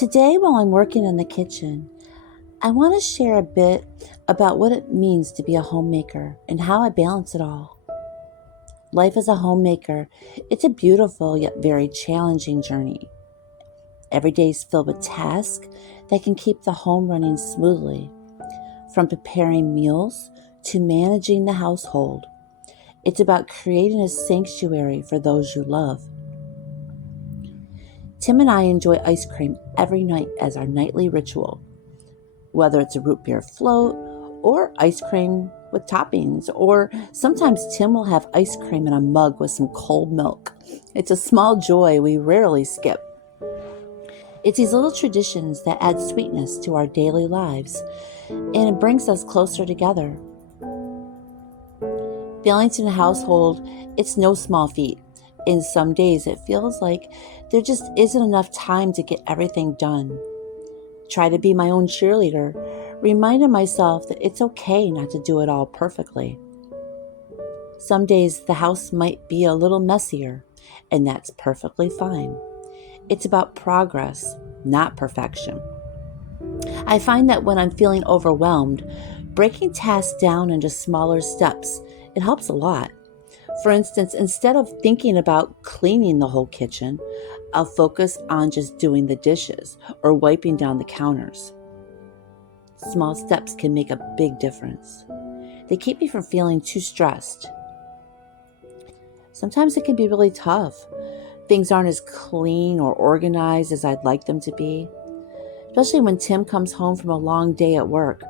Today, while I'm working in the kitchen, I want to share a bit about what it means to be a homemaker and how I balance it all. Life as a homemaker, it's a beautiful yet very challenging journey. Every day is filled with tasks that can keep the home running smoothly, from preparing meals to managing the household. It's about creating a sanctuary for those you love. Tim and I enjoy ice cream every night as our nightly ritual, whether it's a root beer float or ice cream with toppings, or sometimes Tim will have ice cream in a mug with some cold milk. It's a small joy we rarely skip. It's these little traditions that add sweetness to our daily lives, and it brings us closer together. Balancing a household, it's no small feat. In some days, it feels like there just isn't enough time to get everything done. Try to be my own cheerleader, reminding myself that it's okay not to do it all perfectly. Some days the house might be a little messier, and that's perfectly fine. It's about progress, not perfection. I find that when I'm feeling overwhelmed, breaking tasks down into smaller steps, it helps a lot. For instance, instead of thinking about cleaning the whole kitchen, I'll focus on just doing the dishes or wiping down the counters. Small steps can make a big difference. They keep me from feeling too stressed. Sometimes it can be really tough. Things aren't as clean or organized as I'd like them to be, especially when Tim comes home from a long day at work.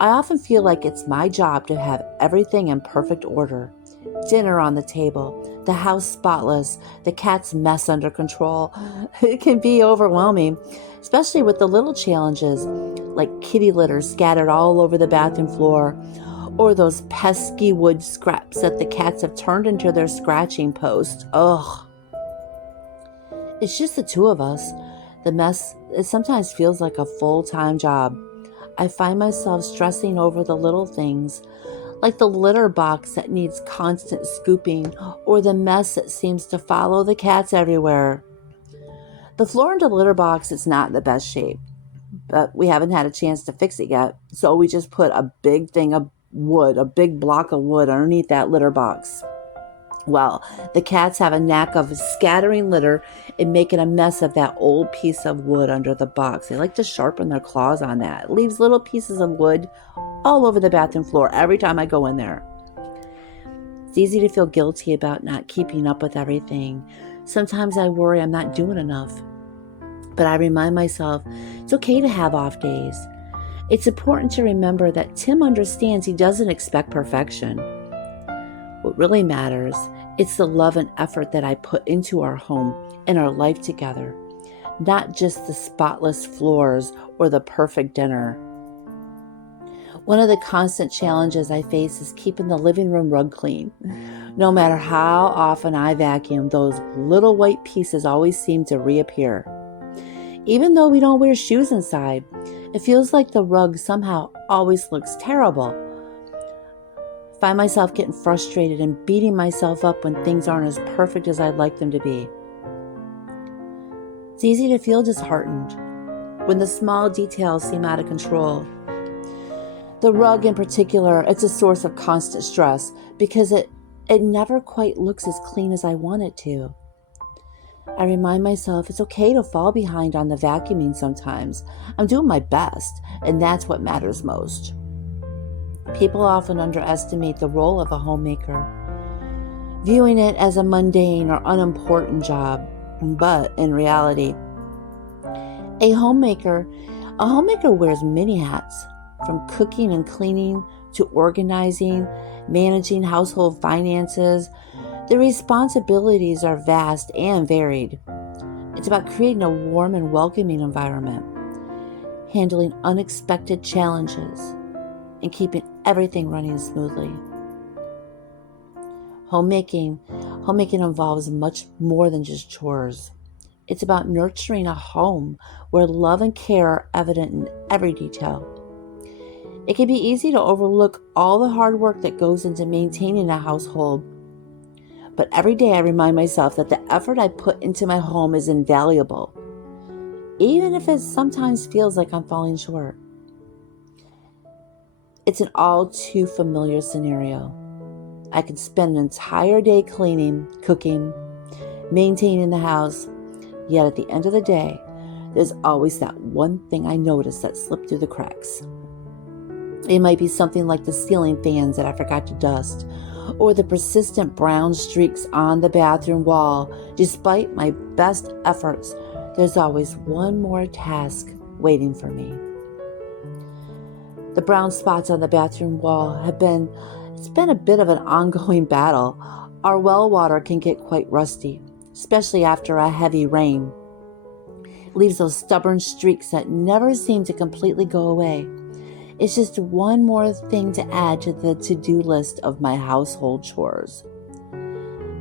I often feel like it's my job to have everything in perfect order. Dinner on the table, the house spotless, the cat's mess under control. It can be overwhelming, especially with the little challenges like kitty litter scattered all over the bathroom floor, or those pesky wood scraps that the cats have turned into their scratching post. Ugh. It's just the two of us. The mess, it sometimes feels like a full-time job. I find myself stressing over the little things, like the litter box that needs constant scooping, or the mess that seems to follow the cats everywhere. The floor in the litter box is not in the best shape, but we haven't had a chance to fix it yet, so we just put a big thing of wood, a big block of wood underneath that litter box. Well, the cats have a knack of scattering litter and making a mess of that old piece of wood under the box. They like to sharpen their claws on that. It leaves little pieces of wood all over the bathroom floor every time I go in there. It's easy to feel guilty about not keeping up with everything. Sometimes I worry I'm not doing enough. But I remind myself it's okay to have off days. It's important to remember that Tim understands he doesn't expect perfection. What really matters, it's the love and effort that I put into our home and our life together, not just the spotless floors or the perfect dinner. One of the constant challenges I face is keeping the living room rug clean. No matter how often I vacuum, those little white pieces always seem to reappear. Even though we don't wear shoes inside, it feels like the rug somehow always looks terrible. I find myself getting frustrated and beating myself up when things aren't as perfect as I'd like them to be. It's easy to feel disheartened when the small details seem out of control. The rug in particular, it's a source of constant stress because it never quite looks as clean as I want it to. I remind myself it's okay to fall behind on the vacuuming sometimes. I'm doing my best, and that's what matters most. People often underestimate the role of a homemaker, viewing it as a mundane or unimportant job. But in reality, a homemaker wears many hats, from cooking and cleaning to organizing, managing household finances. The responsibilities are vast and varied. It's about creating a warm and welcoming environment, handling unexpected challenges, and keeping everything running smoothly. Homemaking involves much more than just chores. It's about nurturing a home where love and care are evident in every detail. It can be easy to overlook all the hard work that goes into maintaining a household, but every day I remind myself that the effort I put into my home is invaluable. even if it sometimes feels like I'm falling short. It's an all too familiar scenario. I can spend an entire day cleaning, cooking, maintaining the house, yet at the end of the day, there's always that one thing I notice that slipped through the cracks. It might be something like the ceiling fans that I forgot to dust, or the persistent brown streaks on the bathroom wall. Despite my best efforts, there's always one more task waiting for me. The brown spots on the bathroom wall it's been a bit of an ongoing battle. Our well water can get quite rusty, especially after a heavy rain. It leaves those stubborn streaks that never seem to completely go away. It's just one more thing to add to the to-do list of my household chores.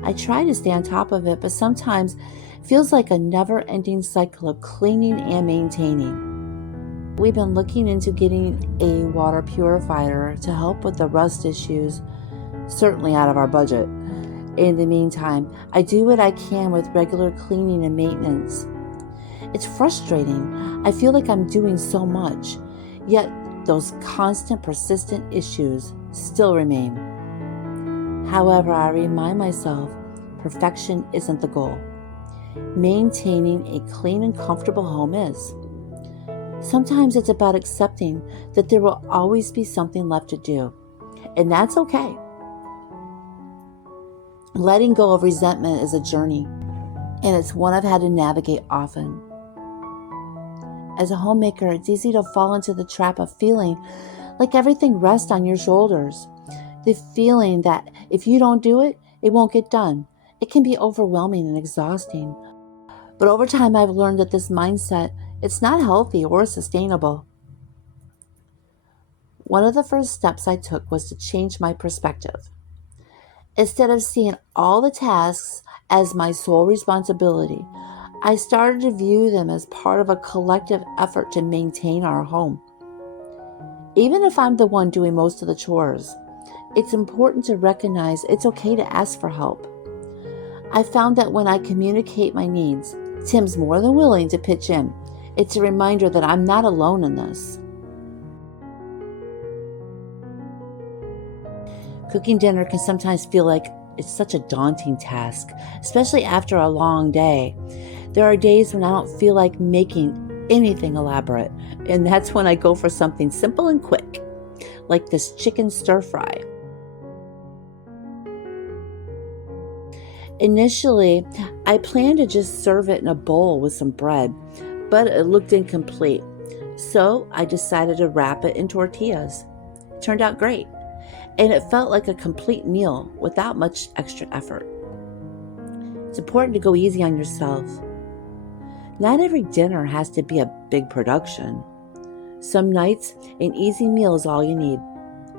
I try to stay on top of it, but sometimes it feels like a never-ending cycle of cleaning and maintaining. We've been looking into getting a water purifier to help with the rust issues, certainly out of our budget. In the meantime, I do what I can with regular cleaning and maintenance. It's frustrating. I feel like I'm doing so much, yet those constant, persistent issues still remain. However, I remind myself, perfection isn't the goal. Maintaining a clean and comfortable home is. Sometimes it's about accepting that there will always be something left to do, and that's okay. Letting go of resentment is a journey, and it's one I've had to navigate often. As a homemaker, it's easy to fall into the trap of feeling like everything rests on your shoulders. The feeling that if you don't do it, it won't get done. It can be overwhelming and exhausting. But over time, I've learned that this mindset, it's not healthy or sustainable. One of the first steps I took was to change my perspective. Instead of seeing all the tasks as my sole responsibility, I started to view them as part of a collective effort to maintain our home. Even if I'm the one doing most of the chores, it's important to recognize it's okay to ask for help. I found that when I communicate my needs, Tim's more than willing to pitch in. It's a reminder that I'm not alone in this. Cooking dinner can sometimes feel like it's such a daunting task, especially after a long day. There are days when I don't feel like making anything elaborate, and that's when I go for something simple and quick, like this chicken stir fry. Initially, I planned to just serve it in a bowl with some bread, but it looked incomplete, so I decided to wrap it in tortillas. It turned out great, and it felt like a complete meal without much extra effort. It's important to go easy on yourself. Not every dinner has to be a big production. Some nights, an easy meal is all you need.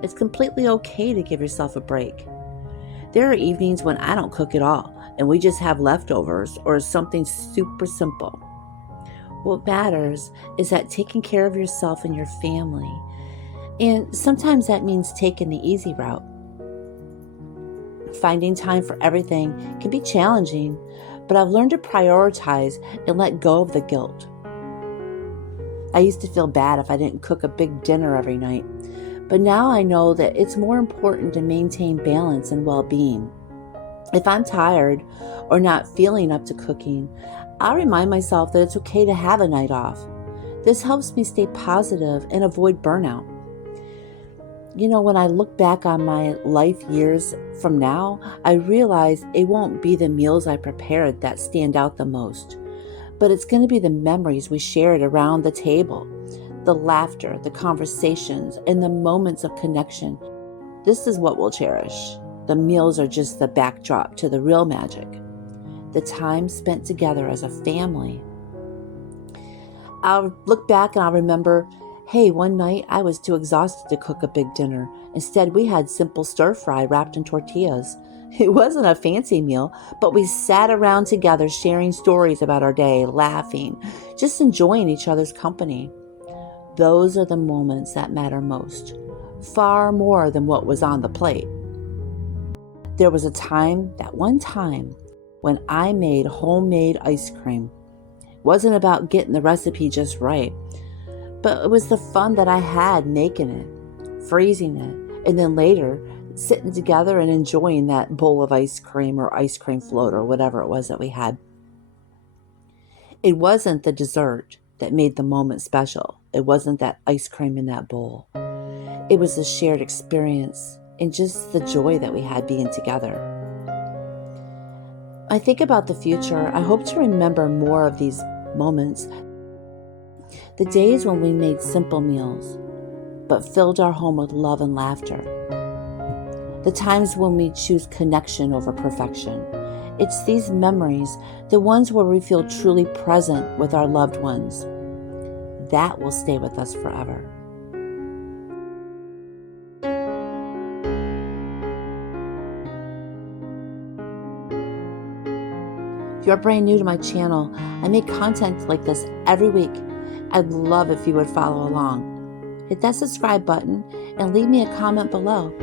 It's completely okay to give yourself a break. There are evenings when I don't cook at all, and we just have leftovers or something super simple. What matters is that taking care of yourself and your family, and sometimes that means taking the easy route. Finding time for everything can be challenging, but I've learned to prioritize and let go of the guilt. I used to feel bad if I didn't cook a big dinner every night, but now I know that it's more important to maintain balance and well-being. If I'm tired or not feeling up to cooking, I'll remind myself that it's okay to have a night off. This helps me stay positive and avoid burnout. When I look back on my life years from now, I realize it won't be the meals I prepared that stand out the most, but it's going to be the memories we shared around the table, the laughter, the conversations, and the moments of connection. This is what we'll cherish. The meals are just the backdrop to the real magic, the time spent together as a family. I'll look back and I'll remember, hey, one night I was too exhausted to cook a big dinner. Instead, we had simple stir fry wrapped in tortillas. It wasn't a fancy meal, but we sat around together sharing stories about our day, laughing, just enjoying each other's company. Those are the moments that matter most, far more than what was on the plate. There was one time, when I made homemade ice cream. Wasn't about getting the recipe just right, but it was the fun that I had making it, freezing it, and then later sitting together and enjoying that bowl of ice cream or ice cream float or whatever it was that we had. It wasn't the dessert that made the moment special. It wasn't that ice cream in that bowl. It was the shared experience and just the joy that we had being together. I think about the future. I hope to remember more of these moments. The days when we made simple meals, but filled our home with love and laughter. The times when we choose connection over perfection. It's these memories, the ones where we feel truly present with our loved ones, that will stay with us forever. If you're brand new to my channel, I make content like this every week. I'd love if you would follow along. Hit that subscribe button and leave me a comment below.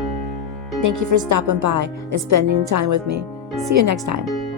Thank you for stopping by and spending time with me. See you next time.